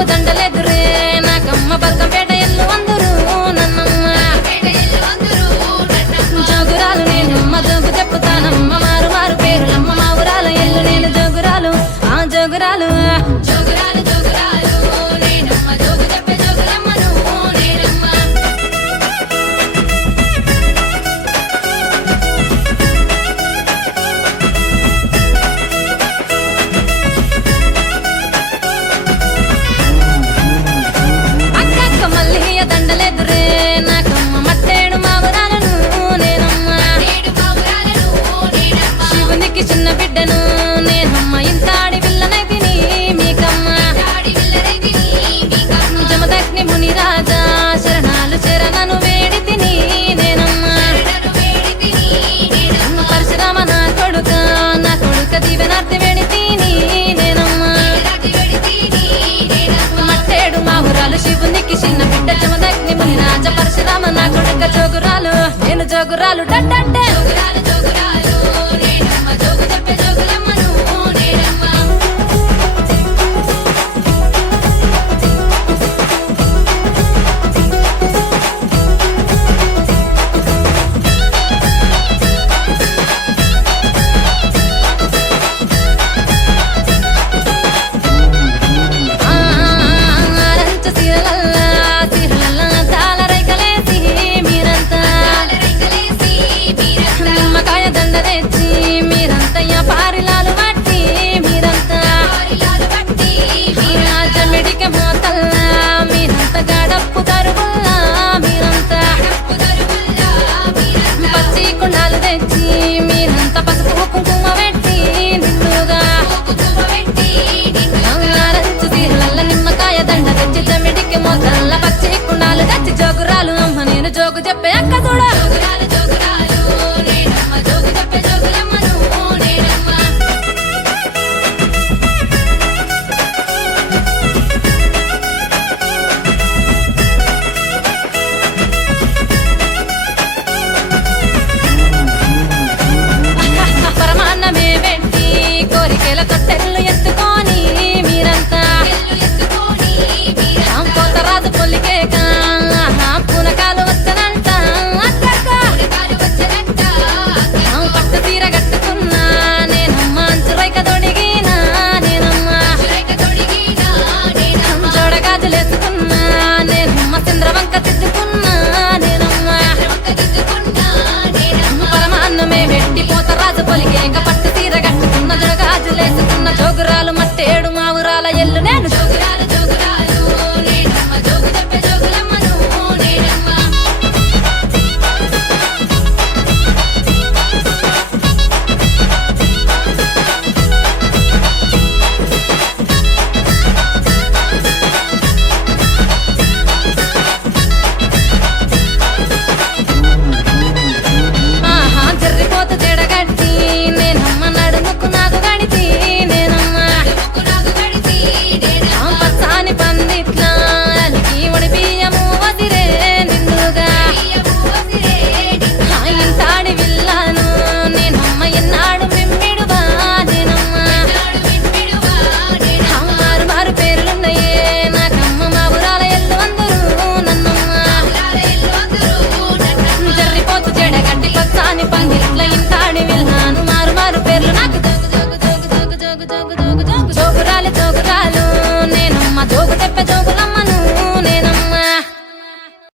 నాకు దండలెదురే నాకమ్మ బల్కంపేట ఎల్లు అందరు నన్నమ్మ జోగురాలు నేనమ్మ జోగు చెప్పుతానమ్మ మారు మారు పేరులమ్మ మా ఊరాల ఎల్లు నేను జోగురాలు ఆ జోగురాలు జోగురాలు జోగురాలు నేనమ్మ జోగు చెప్పే జోగులమ్మను నేనమ్మ అక్కక్క మల్లియ దండలెదురే నాకమ్మ మట్టేడు మా ఊరాలను నేనమ్మ శివునికి చిన్న బిడ్డను నేనమ్మ ఇంతాడి పిల్లనైతిని మీకమ్మ జమదగ్ని ముని రాజా శరణాలు శరణను వేడి తిని నేనమ్మ పరశురామ నా కొడుక దీవెనార్తి వేడి తిని నేనమ్మ మట్టేడు మా ఊరాలు శివునికి చిన్న బిడ్డ జమదగ్ని ముని రాజా పరశురామ నా కొడుక జోగురాలు నేను జోగురాలు డడ్డంటే జోగురాలు జోగురాలు నేనమ్మ జోగు చెప్పే జోగులమ్మను నేనమ్మ ఆరంచ సీరలల్లా తాళరైకలేసి మీరంతా నిమ్మకాయ దండ తెచ్చి మీరంతయ్య పారిలాలు పట్టి మీరంతా జమిడిక మోతల్లా మీరంతా గడప్పు కరుగుల్లా మీరంతా పచ్చి కుండాలు తెచ్చి మీరంతా పసుపు కుంకుమ పెట్టి నిండుగా రంచు తీరులల్ల నిమ్మకాయ దండ తెచ్చి జమిడికి మోతల్ల పచ్చి కుండాలు తెచ్చి జోగురాలు అమ్మ నేను జోగు చెప్పే అక్క చూడ జోగురాలు జోగురాలు నేనమ్మ జోగు చెప్పే జోగులమ్మను నేనమ్మ పరమాన్నమే పెట్టి కోరికల తొట్టెళ్ళు ఎత్తుకొని మీరంతా పోతరాజు పొల్లికేక పునకాలు వచ్చనంట పట్టు తీర కట్టుకున్నా నేనమ్మ అంచురైక తొడిగినా నేనమ్మ జోడగాజులేసుకున్నా నేనమ్మ చంద్రవంక తిద్దుకున్నా నేనమ్మ పరమాన్నమే పెట్టి పోతరాజు పొలికేక పట్టు తీర కట్టుకున్న జోడగాజులేసు